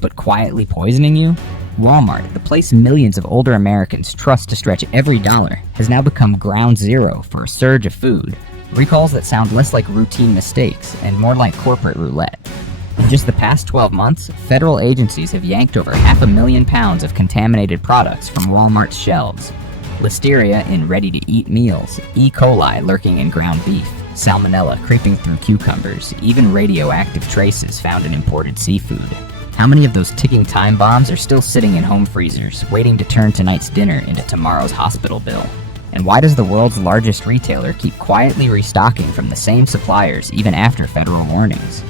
but quietly poisoning you? Walmart, the place millions of older Americans trust to stretch every dollar, has now become ground zero for a surge of food. Recalls that sound less like routine mistakes and more like corporate roulette. In just the past 12 months, federal agencies have yanked over 500,000 pounds of contaminated products from Walmart's shelves. Listeria in ready-to-eat meals, E. coli lurking in ground beef, salmonella creeping through cucumbers, even radioactive traces found in imported seafood. How many of those ticking time bombs are still sitting in home freezers, waiting to turn tonight's dinner into tomorrow's hospital bill? And why does the world's largest retailer keep quietly restocking from the same suppliers even after federal warnings?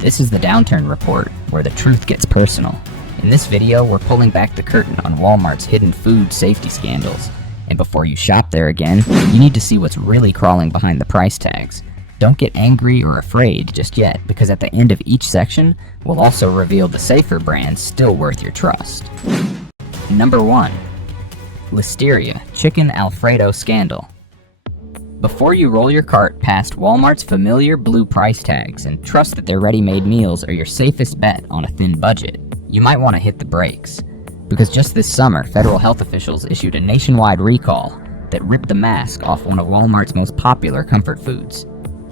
This is the Downturn Report, where the truth gets personal. In this video, we're pulling back the curtain on Walmart's hidden food safety scandals. And before you shop there again, you need to see what's really crawling behind the price tags. Don't get angry or afraid just yet, because at the end of each section, we'll also reveal the safer brands still worth your trust. Number 1. Listeria Chicken Alfredo Scandal. Before you roll your cart past Walmart's familiar blue price tags and trust that their ready-made meals are your safest bet on a thin budget, you might want to hit the brakes. Because just this summer, federal health officials issued a nationwide recall that ripped the mask off one of Walmart's most popular comfort foods.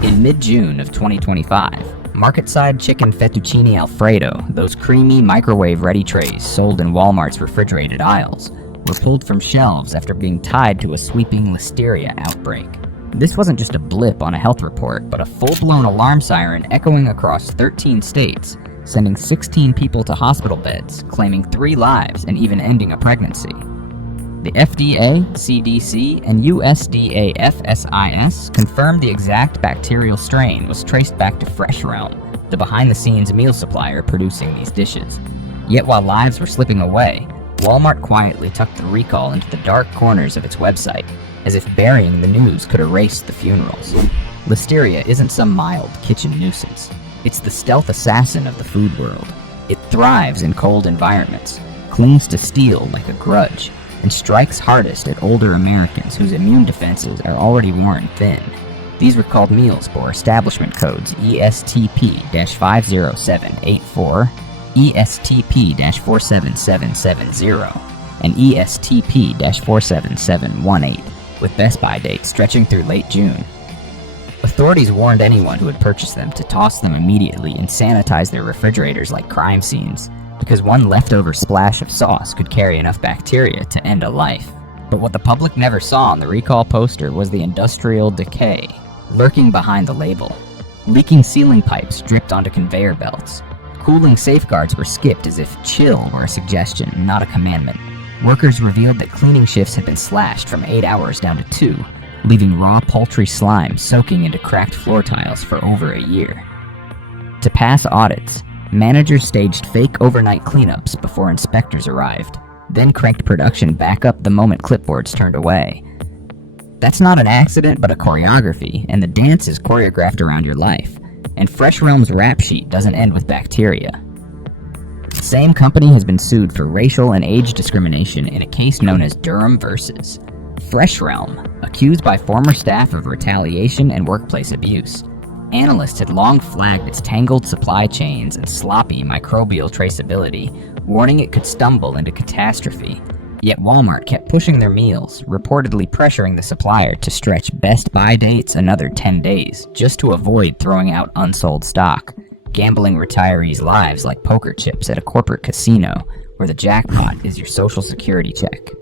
In mid-June of 2025, market-side chicken fettuccine Alfredo, those creamy microwave-ready trays sold in Walmart's refrigerated aisles, were pulled from shelves after being tied to a sweeping Listeria outbreak. This wasn't just a blip on a health report, but a full-blown alarm siren echoing across 13 states, sending 16 people to hospital beds, claiming 3 lives, and even ending a pregnancy. The FDA, CDC, and USDA FSIS confirmed the exact bacterial strain was traced back to Fresh Realm, the behind-the-scenes meal supplier producing these dishes. Yet while lives were slipping away, Walmart quietly tucked the recall into the dark corners of its website, as if burying the news could erase the funerals. Listeria isn't some mild kitchen nuisance. It's the stealth assassin of the food world. It thrives in cold environments, clings to steel like a grudge, and strikes hardest at older Americans whose immune defenses are already worn thin. These recalled meals bore establishment codes ESTP-50784, ESTP-47770, and ESTP-47718, with Best Buy dates stretching through late June. Authorities warned anyone who had purchased them to toss them immediately and sanitize their refrigerators like crime scenes, because one leftover splash of sauce could carry enough bacteria to end a life. But what the public never saw on the recall poster was the industrial decay lurking behind the label. Leaking ceiling pipes dripped onto conveyor belts. Cooling safeguards were skipped as if chill were a suggestion, not a commandment. Workers revealed that cleaning shifts had been slashed from 8 hours down to 2, leaving raw poultry slime soaking into cracked floor tiles for over a year. To pass audits, managers staged fake overnight cleanups before inspectors arrived, then cranked production back up the moment clipboards turned away. That's not an accident but a choreography, and the dance is choreographed around your life. And Fresh Realm's rap sheet doesn't end with bacteria. The same company has been sued for racial and age discrimination in a case known as Durham vs. Fresh Realm, accused by former staff of retaliation and workplace abuse. Analysts had long flagged its tangled supply chains and sloppy microbial traceability, warning it could stumble into catastrophe. Yet Walmart kept pushing their meals, reportedly pressuring the supplier to stretch Best Buy dates another 10 days, just to avoid throwing out unsold stock, gambling retirees' lives like poker chips at a corporate casino, where the jackpot is your social security check.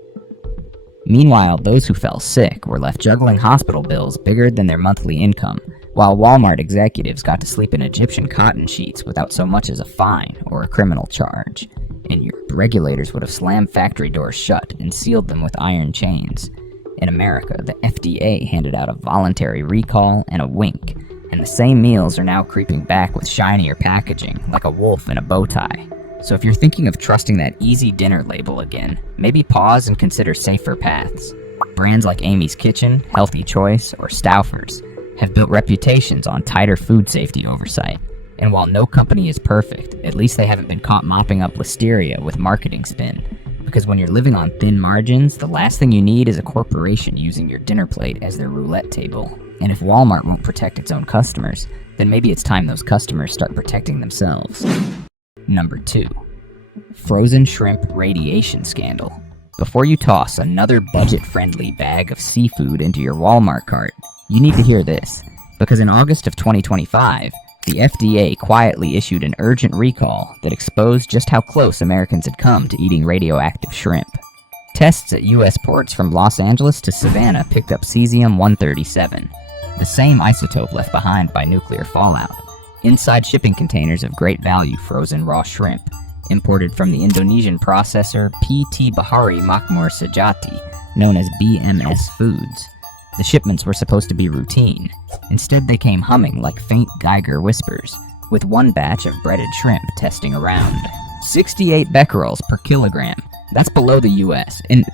Meanwhile, those who fell sick were left juggling hospital bills bigger than their monthly income, while Walmart executives got to sleep in Egyptian cotton sheets without so much as a fine or a criminal charge. In Europe, regulators would have slammed factory doors shut and sealed them with iron chains. In America, the FDA handed out a voluntary recall and a wink, and the same meals are now creeping back with shinier packaging, like a wolf in a bow tie. So if you're thinking of trusting that easy dinner label again, maybe pause and consider safer paths. Brands like Amy's Kitchen, Healthy Choice, or Stouffer's have built reputations on tighter food safety oversight. And while no company is perfect, at least they haven't been caught mopping up Listeria with marketing spin. Because when you're living on thin margins, the last thing you need is a corporation using your dinner plate as their roulette table. And if Walmart won't protect its own customers, then maybe it's time those customers start protecting themselves. Number 2. Frozen shrimp radiation scandal. Before you toss another budget-friendly bag of seafood into your Walmart cart, you need to hear this, because in August of 2025, the FDA quietly issued an urgent recall that exposed just how close Americans had come to eating radioactive shrimp. Tests at U.S. ports from Los Angeles to Savannah picked up cesium-137, the same isotope left behind by nuclear fallout, inside shipping containers of great value frozen raw shrimp, imported from the Indonesian processor PT Bahari Makmur Sejati, known as BMS Foods. The shipments were supposed to be routine. Instead, they came humming like faint Geiger whispers, with one batch of breaded shrimp testing around 68 becquerels per kilogram. That's below the US, in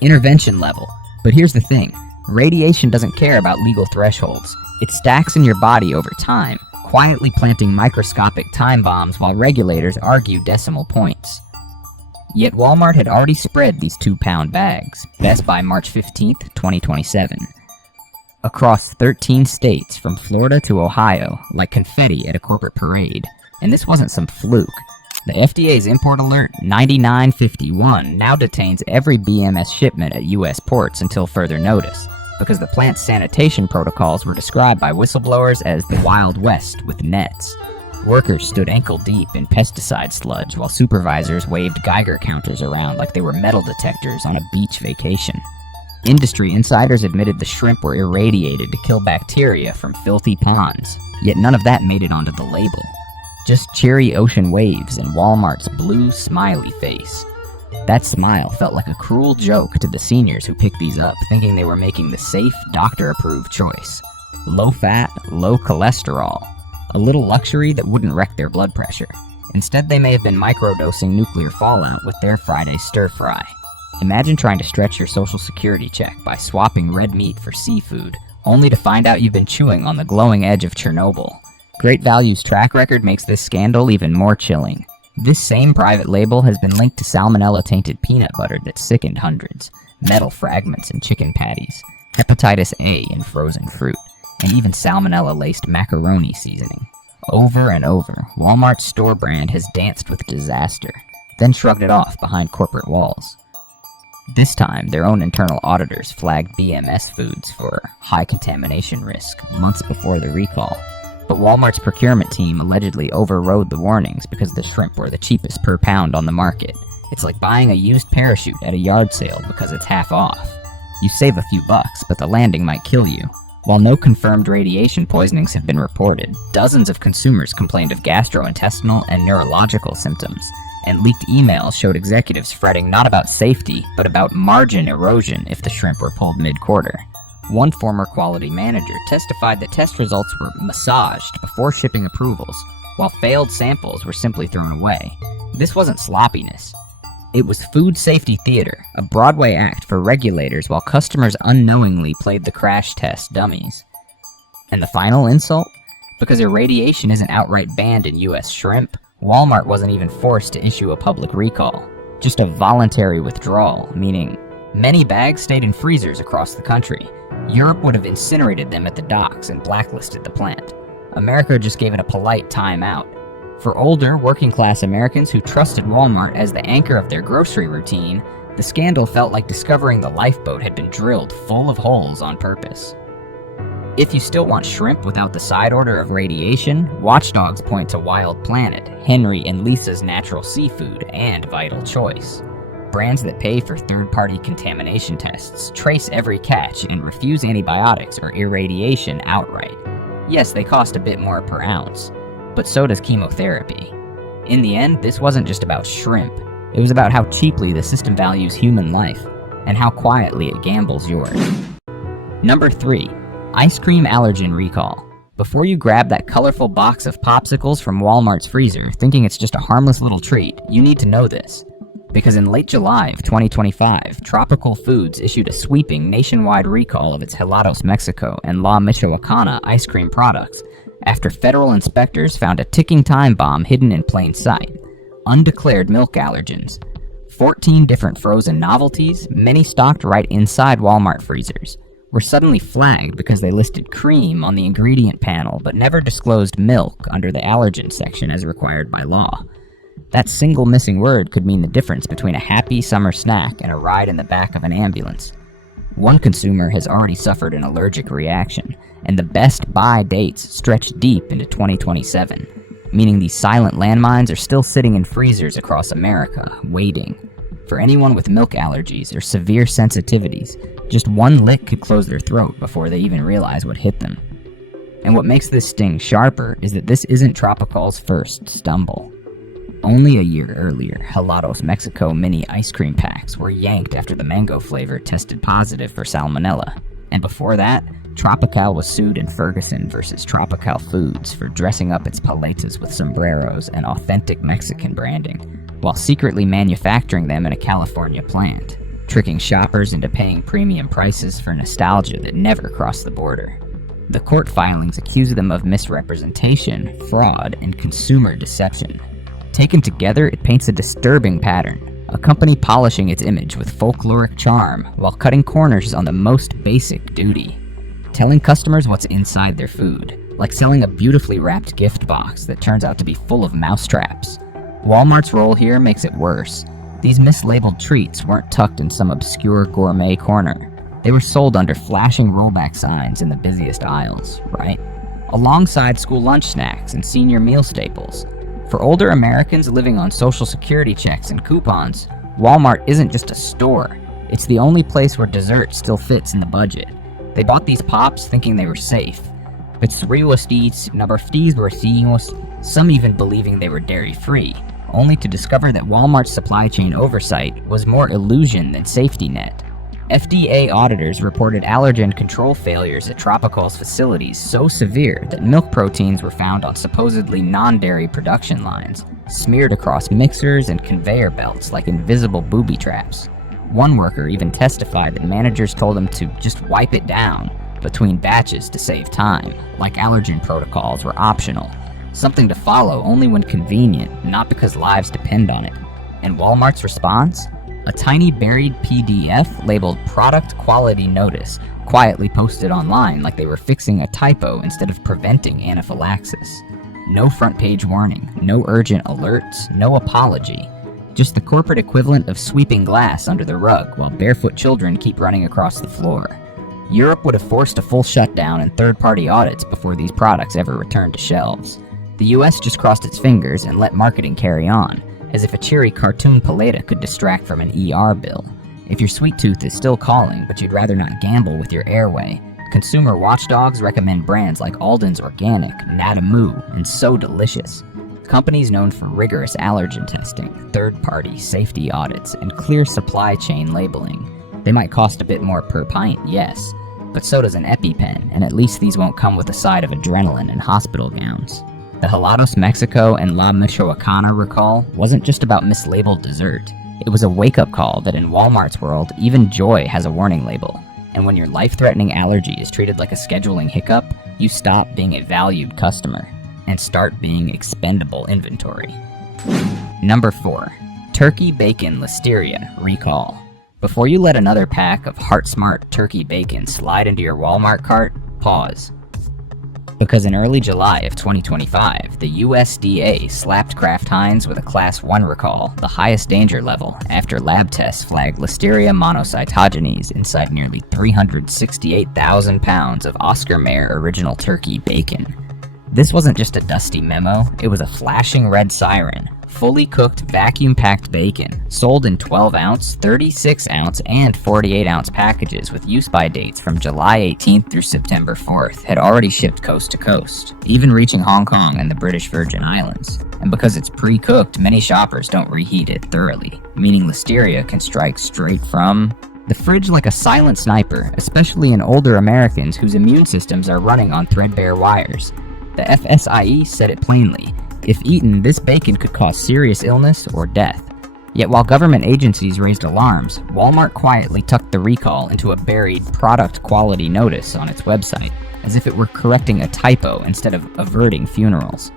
intervention level. But here's the thing, radiation doesn't care about legal thresholds. It stacks in your body over time, quietly planting microscopic time bombs while regulators argue decimal points. Yet Walmart had already spread these 2-pound bags, best by March 15th, 2027, across 13 states from Florida to Ohio, like confetti at a corporate parade. And this wasn't some fluke. The FDA's Import Alert 9951 now detains every BMS shipment at U.S. ports until further notice, because the plant's sanitation protocols were described by whistleblowers as the Wild West with nets. Workers stood ankle-deep in pesticide sludge while supervisors waved Geiger counters around like they were metal detectors on a beach vacation. Industry insiders admitted the shrimp were irradiated to kill bacteria from filthy ponds, yet none of that made it onto the label. Just cheery ocean waves and Walmart's blue smiley face. That smile felt like a cruel joke to the seniors who picked these up, thinking they were making the safe, doctor-approved choice. Low fat, low cholesterol. A little luxury that wouldn't wreck their blood pressure. Instead, they may have been microdosing nuclear fallout with their Friday stir-fry. Imagine trying to stretch your social security check by swapping red meat for seafood, only to find out you've been chewing on the glowing edge of Chernobyl. Great Value's track record makes this scandal even more chilling. This same private label has been linked to salmonella-tainted peanut butter that sickened hundreds, metal fragments in chicken patties, hepatitis A in frozen fruit, and even salmonella-laced macaroni seasoning. Over and over, Walmart's store brand has danced with disaster, then shrugged it off behind corporate walls. This time, their own internal auditors flagged BMS Foods for high contamination risk months before the recall. But Walmart's procurement team allegedly overrode the warnings because the shrimp were the cheapest per pound on the market. It's like buying a used parachute at a yard sale because it's half off. You save a few bucks, but the landing might kill you. While no confirmed radiation poisonings have been reported, dozens of consumers complained of gastrointestinal and neurological symptoms, and leaked emails showed executives fretting not about safety, but about margin erosion if the shrimp were pulled mid-quarter. One former quality manager testified that test results were massaged before shipping approvals, while failed samples were simply thrown away. This wasn't sloppiness. It was food safety theater, a Broadway act for regulators while customers unknowingly played the crash test dummies. And the final insult? Because irradiation isn't outright banned in US shrimp, Walmart wasn't even forced to issue a public recall. Just a voluntary withdrawal, meaning many bags stayed in freezers across the country. Europe would have incinerated them at the docks and blacklisted the plant. America just gave it a polite timeout. For older, working-class Americans who trusted Walmart as the anchor of their grocery routine, the scandal felt like discovering the lifeboat had been drilled full of holes on purpose. If you still want shrimp without the side order of radiation, watchdogs point to Wild Planet, Henry and Lisa's Natural Seafood, and Vital Choice. Brands that pay for third-party contamination tests, trace every catch, and refuse antibiotics or irradiation outright. Yes, they cost a bit more per ounce, but so does chemotherapy. In the end, this wasn't just about shrimp. It was about how cheaply the system values human life, and how quietly it gambles yours. Number 3. Ice cream allergen recall. Before you grab that colorful box of popsicles from Walmart's freezer, thinking it's just a harmless little treat, you need to know this. Because in late July of 2025, Tropical Foods issued a sweeping nationwide recall of its Helados Mexico and La Michoacana ice cream products, after federal inspectors found a ticking time bomb hidden in plain sight: undeclared milk allergens. 14 different frozen novelties, many stocked right inside Walmart freezers, were suddenly flagged because they listed cream on the ingredient panel but never disclosed milk under the allergen section as required by law. That single missing word could mean the difference between a happy summer snack and a ride in the back of an ambulance. One consumer has already suffered an allergic reaction, and the best buy dates stretch deep into 2027, meaning these silent landmines are still sitting in freezers across America, waiting. For anyone with milk allergies or severe sensitivities, just one lick could close their throat before they even realize what hit them. And what makes this sting sharper is that this isn't Tropical's first stumble. Only a year earlier, Helados Mexico mini ice cream packs were yanked after the mango flavor tested positive for salmonella. And before that, Tropical was sued in Ferguson versus Tropical Foods for dressing up its paletas with sombreros and authentic Mexican branding, while secretly manufacturing them in a California plant, tricking shoppers into paying premium prices for nostalgia that never crossed the border. The court filings accuse them of misrepresentation, fraud, and consumer deception. Taken together, it paints a disturbing pattern, a company polishing its image with folkloric charm while cutting corners on the most basic duty. Telling customers what's inside their food, like selling a beautifully wrapped gift box that turns out to be full of mousetraps. Walmart's role here makes it worse. These mislabeled treats weren't tucked in some obscure gourmet corner. They were sold under flashing rollback signs in the busiest aisles, right? Alongside school lunch snacks and senior meal staples. For older Americans living on Social Security checks and coupons, Walmart isn't just a store. It's the only place where dessert still fits in the budget. They bought these pops thinking they were safe. But some even believing they were dairy-free, only to discover that Walmart's supply chain oversight was more illusion than safety net. FDA auditors reported allergen control failures at Tropical's facilities so severe that milk proteins were found on supposedly non-dairy production lines, smeared across mixers and conveyor belts like invisible booby traps. One worker even testified that managers told him to just wipe it down between batches to save time, like allergen protocols were optional, something to follow only when convenient, not because lives depend on it. And Walmart's response? A tiny buried PDF labeled Product Quality Notice, quietly posted online like they were fixing a typo instead of preventing anaphylaxis. No front page warning, no urgent alerts, no apology. Just the corporate equivalent of sweeping glass under the rug while barefoot children keep running across the floor. Europe would have forced a full shutdown and third-party audits before these products ever returned to shelves. The US just crossed its fingers and let marketing carry on, as if a cheery cartoon paleta could distract from an ER bill. If your sweet tooth is still calling, but you'd rather not gamble with your airway, consumer watchdogs recommend brands like Alden's Organic, Natamoo, and So Delicious. Companies known for rigorous allergen testing, third-party safety audits, and clear supply chain labeling. They might cost a bit more per pint, yes, but so does an EpiPen, and at least these won't come with a side of adrenaline and hospital gowns. The Helados Mexico and La Michoacana recall wasn't just about mislabeled dessert. It was a wake-up call that in Walmart's world, even joy has a warning label. And when your life-threatening allergy is treated like a scheduling hiccup, you stop being a valued customer and start being expendable inventory. Number 4. Turkey Bacon Listeria Recall. Before you let another pack of Heart Smart turkey bacon slide into your Walmart cart, pause. Because in early July of 2025, the USDA slapped Kraft Heinz with a Class 1 recall, the highest danger level, after lab tests flagged Listeria monocytogenes inside nearly 368,000 pounds of Oscar Mayer original turkey bacon. This wasn't just a dusty memo, it was a flashing red siren. Fully cooked, vacuum-packed bacon, sold in 12-ounce, 36-ounce, and 48-ounce packages with use-by dates from July 18th through September 4th, had already shipped coast to coast, even reaching Hong Kong and the British Virgin Islands. And because it's pre-cooked, many shoppers don't reheat it thoroughly, meaning Listeria can strike straight from the fridge like a silent sniper, especially in older Americans whose immune systems are running on threadbare wires. The FSIE said it plainly. If eaten, this bacon could cause serious illness or death. Yet while government agencies raised alarms, Walmart quietly tucked the recall into a buried product quality notice on its website, as if it were correcting a typo instead of averting funerals.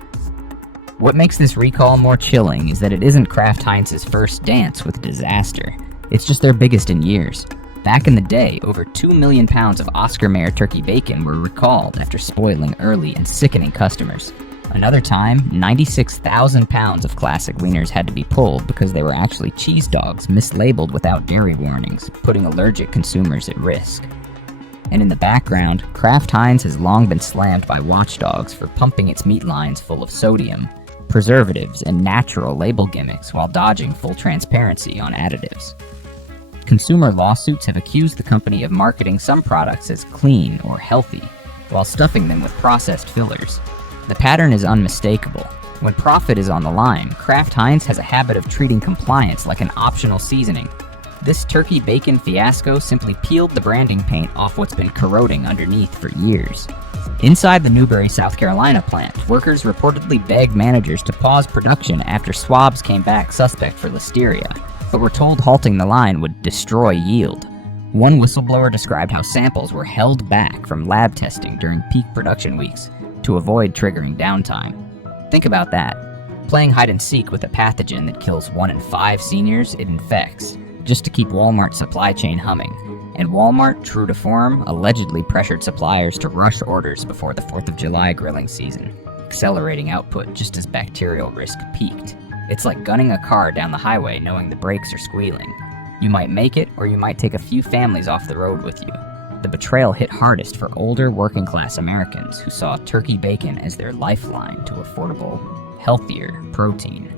What makes this recall more chilling is that it isn't Kraft Heinz's first dance with disaster. It's just their biggest in years. Back in the day, over 2 million pounds of Oscar Mayer turkey bacon were recalled after spoiling early and sickening customers. Another time, 96,000 pounds of classic wieners had to be pulled because they were actually cheese dogs mislabeled without dairy warnings, putting allergic consumers at risk. And in the background, Kraft Heinz has long been slammed by watchdogs for pumping its meat lines full of sodium, preservatives, and natural label gimmicks while dodging full transparency on additives. Consumer lawsuits have accused the company of marketing some products as clean or healthy, while stuffing them with processed fillers. The pattern is unmistakable. When profit is on the line, Kraft Heinz has a habit of treating compliance like an optional seasoning. This turkey bacon fiasco simply peeled the branding paint off what's been corroding underneath for years. Inside the Newberry, South Carolina plant, workers reportedly begged managers to pause production after swabs came back suspect for listeria, but were told halting the line would destroy yield. One whistleblower described how samples were held back from lab testing during peak production weeks to avoid triggering downtime. Think about that. Playing hide and seek with a pathogen that kills 1 in 5 seniors it infects, just to keep Walmart's supply chain humming. And Walmart, true to form, allegedly pressured suppliers to rush orders before the 4th of July grilling season, accelerating output just as bacterial risk peaked. It's like gunning a car down the highway knowing the brakes are squealing. You might make it, or you might take a few families off the road with you. The betrayal hit hardest for older working-class Americans who saw turkey bacon as their lifeline to affordable, healthier protein.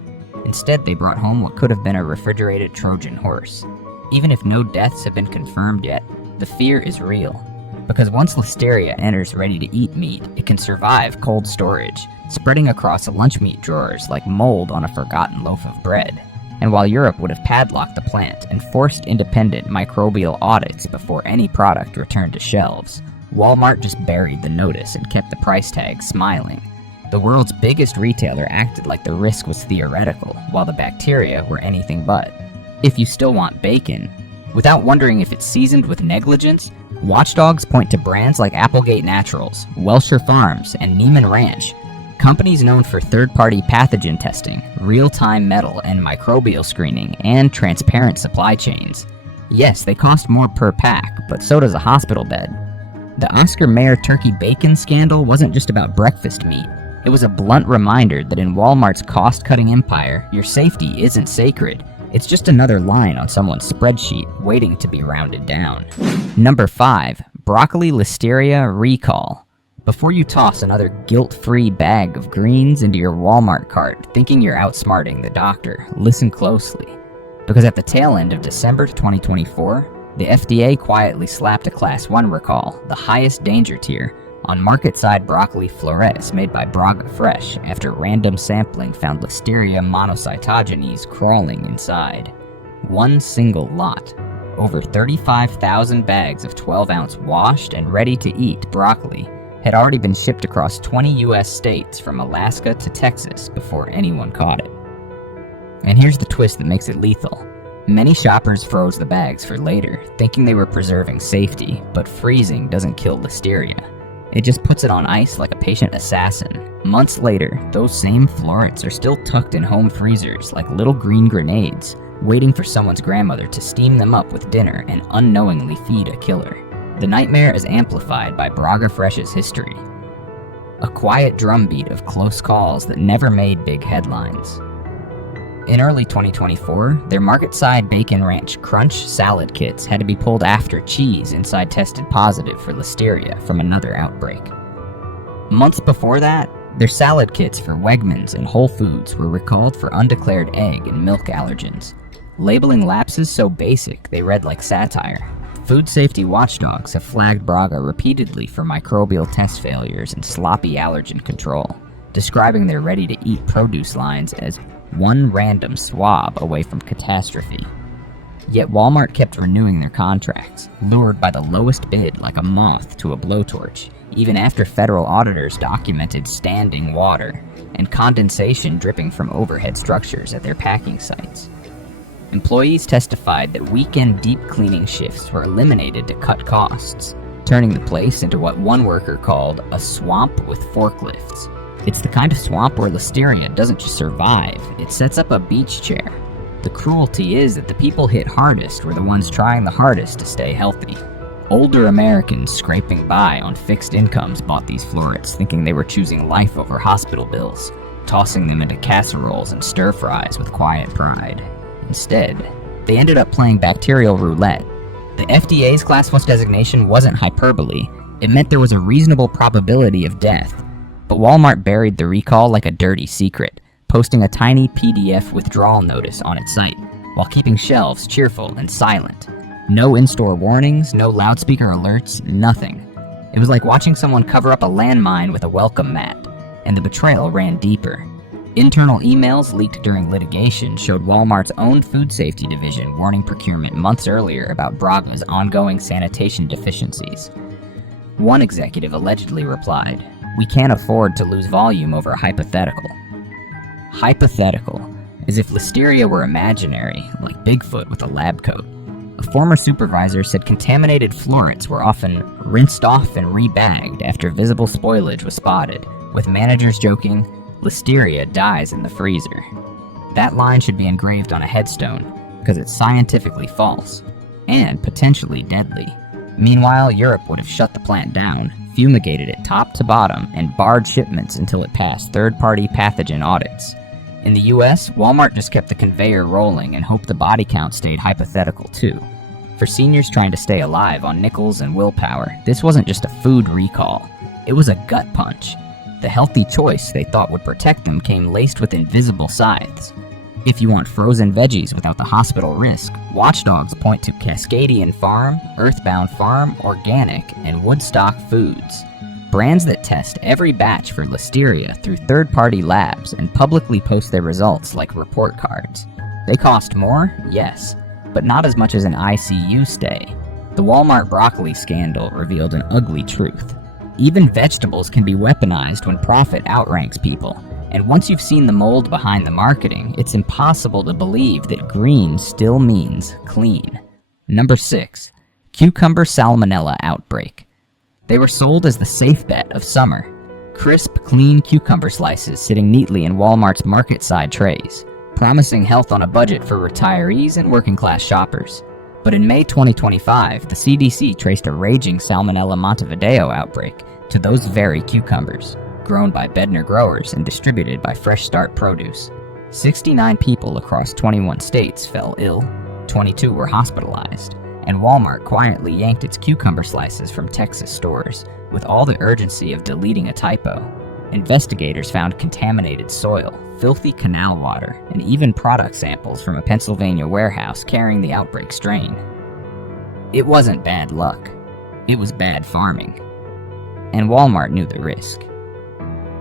Instead, they brought home what could have been a refrigerated Trojan horse. Even if no deaths have been confirmed yet, the fear is real. Because once Listeria enters ready-to-eat meat, it can survive cold storage, spreading across lunch meat drawers like mold on a forgotten loaf of bread. And while Europe would have padlocked the plant and forced independent microbial audits before any product returned to shelves, Walmart just buried the notice and kept the price tag smiling. The world's biggest retailer acted like the risk was theoretical, while the bacteria were anything but. If you still want bacon, without wondering if it's seasoned with negligence, watchdogs point to brands like Applegate Naturals, Welsher Farms, and Neiman Ranch, companies known for third-party pathogen testing, real-time metal and microbial screening, and transparent supply chains. Yes, they cost more per pack, but so does a hospital bed. The Oscar Mayer turkey bacon scandal wasn't just about breakfast meat. It was a blunt reminder that in Walmart's cost-cutting empire, your safety isn't sacred. It's just another line on someone's spreadsheet waiting to be rounded down. Number 5. Broccoli Listeria Recall. Before you toss another guilt-free bag of greens into your Walmart cart thinking you're outsmarting the doctor, listen closely. Because at the tail end of December 2024, the FDA quietly slapped a Class 1 recall, the highest danger tier, on market-side broccoli florets made by Braga Fresh after random sampling found Listeria monocytogenes crawling inside. One single lot. Over 35,000 bags of 12-ounce washed and ready-to-eat broccoli had already been shipped across 20 US states from Alaska to Texas before anyone caught it. And here's the twist that makes it lethal. Many shoppers froze the bags for later, thinking they were preserving safety, but freezing doesn't kill Listeria. It just puts it on ice like a patient assassin. Months later, those same florets are still tucked in home freezers like little green grenades, waiting for someone's grandmother to steam them up with dinner and unknowingly feed a killer. The nightmare is amplified by Braga Fresh's history. A quiet drumbeat of close calls that never made big headlines. In early 2024, their market-side Bacon Ranch Crunch salad kits had to be pulled after cheese inside tested positive for Listeria from another outbreak. Months before that, their salad kits for Wegmans and Whole Foods were recalled for undeclared egg and milk allergens. Labeling lapses so basic they read like satire. Food safety watchdogs have flagged Braga repeatedly for microbial test failures and sloppy allergen control, describing their ready-to-eat produce lines as one random swab away from catastrophe. Yet Walmart kept renewing their contracts, lured by the lowest bid like a moth to a blowtorch, even after federal auditors documented standing water and condensation dripping from overhead structures at their packing sites. Employees testified that weekend deep cleaning shifts were eliminated to cut costs, turning the place into what one worker called a swamp with forklifts. It's the kind of swamp where Listeria doesn't just survive, it sets up a beach chair. The cruelty is that the people hit hardest were the ones trying the hardest to stay healthy. Older Americans scraping by on fixed incomes bought these florets, thinking they were choosing life over hospital bills, tossing them into casseroles and stir-fries with quiet pride. Instead, they ended up playing bacterial roulette. The FDA's Class 1 designation wasn't hyperbole. It meant there was a reasonable probability of death. But Walmart buried the recall like a dirty secret, posting a tiny PDF withdrawal notice on its site, while keeping shelves cheerful and silent. No in-store warnings, no loudspeaker alerts, nothing. It was like watching someone cover up a landmine with a welcome mat, and the betrayal ran deeper. Internal emails leaked during litigation showed Walmart's own food safety division warning procurement months earlier about Braga's ongoing sanitation deficiencies. One executive allegedly replied, "We can't afford to lose volume over a hypothetical." Hypothetical, as if listeria were imaginary, like Bigfoot with a lab coat. A former supervisor said contaminated florets were often rinsed off and rebagged after visible spoilage was spotted, with managers joking, "Listeria dies in the freezer." That line should be engraved on a headstone, because it's scientifically false, and potentially deadly. Meanwhile, Europe would have shut the plant down, fumigated it top to bottom, and barred shipments until it passed third-party pathogen audits. In the US, Walmart just kept the conveyor rolling and hoped the body count stayed hypothetical too. For seniors trying to stay alive on nickels and willpower, this wasn't just a food recall. It was a gut punch. The healthy choice they thought would protect them came laced with invisible scythes. If you want frozen veggies without the hospital risk, watchdogs point to Cascadian Farm, Earthbound Farm, Organic, and Woodstock Foods. Brands that test every batch for listeria through third-party labs and publicly post their results like report cards. They cost more, yes, but not as much as an ICU stay. The Walmart broccoli scandal revealed an ugly truth. Even vegetables can be weaponized when profit outranks people, and once you've seen the mold behind the marketing, it's impossible to believe that green still means clean. Number 6. Cucumber Salmonella Outbreak. They were sold as the safe bet of summer. Crisp, clean cucumber slices sitting neatly in Walmart's market-side trays, promising health on a budget for retirees and working-class shoppers. But in May 2025, the CDC traced a raging Salmonella Montevideo outbreak to those very cucumbers, grown by Bedner growers and distributed by Fresh Start Produce. 69 people across 21 states fell ill, 22 were hospitalized, and Walmart quietly yanked its cucumber slices from Texas stores with all the urgency of deleting a typo. Investigators found contaminated soil, filthy canal water, and even product samples from a Pennsylvania warehouse carrying the outbreak strain. It wasn't bad luck. It was bad farming. And Walmart knew the risk.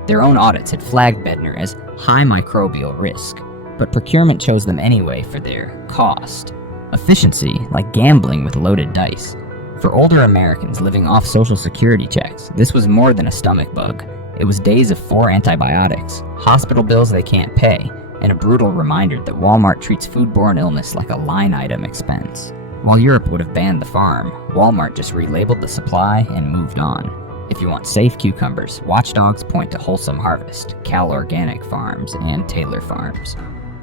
Their own audits had flagged Bedner as high microbial risk, but procurement chose them anyway for their cost. Efficiency, like gambling with loaded dice. For older Americans living off Social Security checks, this was more than a stomach bug. It was days of 4 antibiotics, hospital bills they can't pay, and a brutal reminder that Walmart treats foodborne illness like a line item expense. While Europe would have banned the farm, Walmart just relabeled the supply and moved on. If you want safe cucumbers, watchdogs point to Wholesome Harvest, Cal Organic Farms, and Taylor Farms.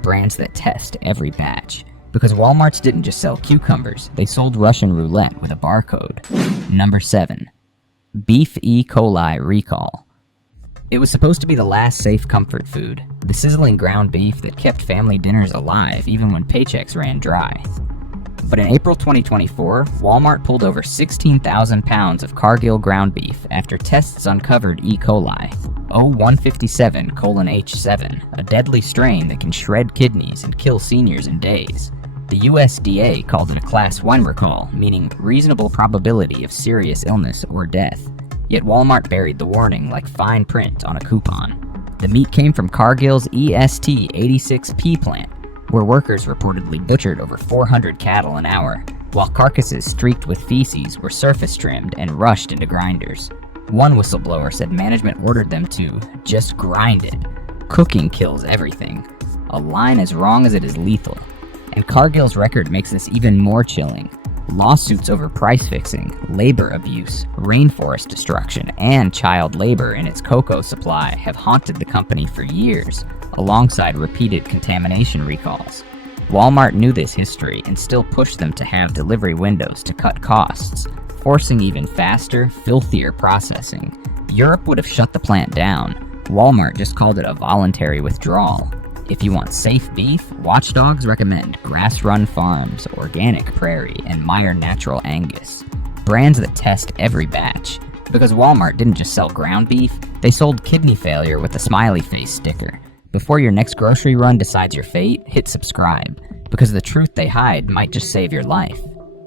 Brands that test every batch. Because Walmart's didn't just sell cucumbers, they sold Russian roulette with a barcode. Number 7. Beef E. coli recall. It was supposed to be the last safe comfort food, the sizzling ground beef that kept family dinners alive even when paychecks ran dry. But in April 2024, Walmart pulled over 16,000 pounds of Cargill ground beef after tests uncovered E. coli, O157:H7, a deadly strain that can shred kidneys and kill seniors in days. The USDA called it a Class 1 recall, meaning reasonable probability of serious illness or death. Yet Walmart buried the warning like fine print on a coupon. The meat came from Cargill's EST-86P plant, where workers reportedly butchered over 400 cattle an hour, while carcasses streaked with feces were surface trimmed and rushed into grinders. One whistleblower said management ordered them to just grind it. Cooking kills everything. A line as wrong as it is lethal. And Cargill's record makes this even more chilling. Lawsuits over price fixing, labor abuse, rainforest destruction, and child labor in its cocoa supply have haunted the company for years, alongside repeated contamination recalls. Walmart knew this history and still pushed them to have delivery windows to cut costs, forcing even faster, filthier processing. Europe would have shut the plant down. Walmart just called it a voluntary withdrawal. If you want safe beef, Watchdogs recommend Grass Run Farms, Organic Prairie, and Meyer Natural Angus. Brands that test every batch. Because Walmart didn't just sell ground beef, they sold kidney failure with a smiley face sticker. Before your next grocery run decides your fate, hit subscribe. Because the truth they hide might just save your life.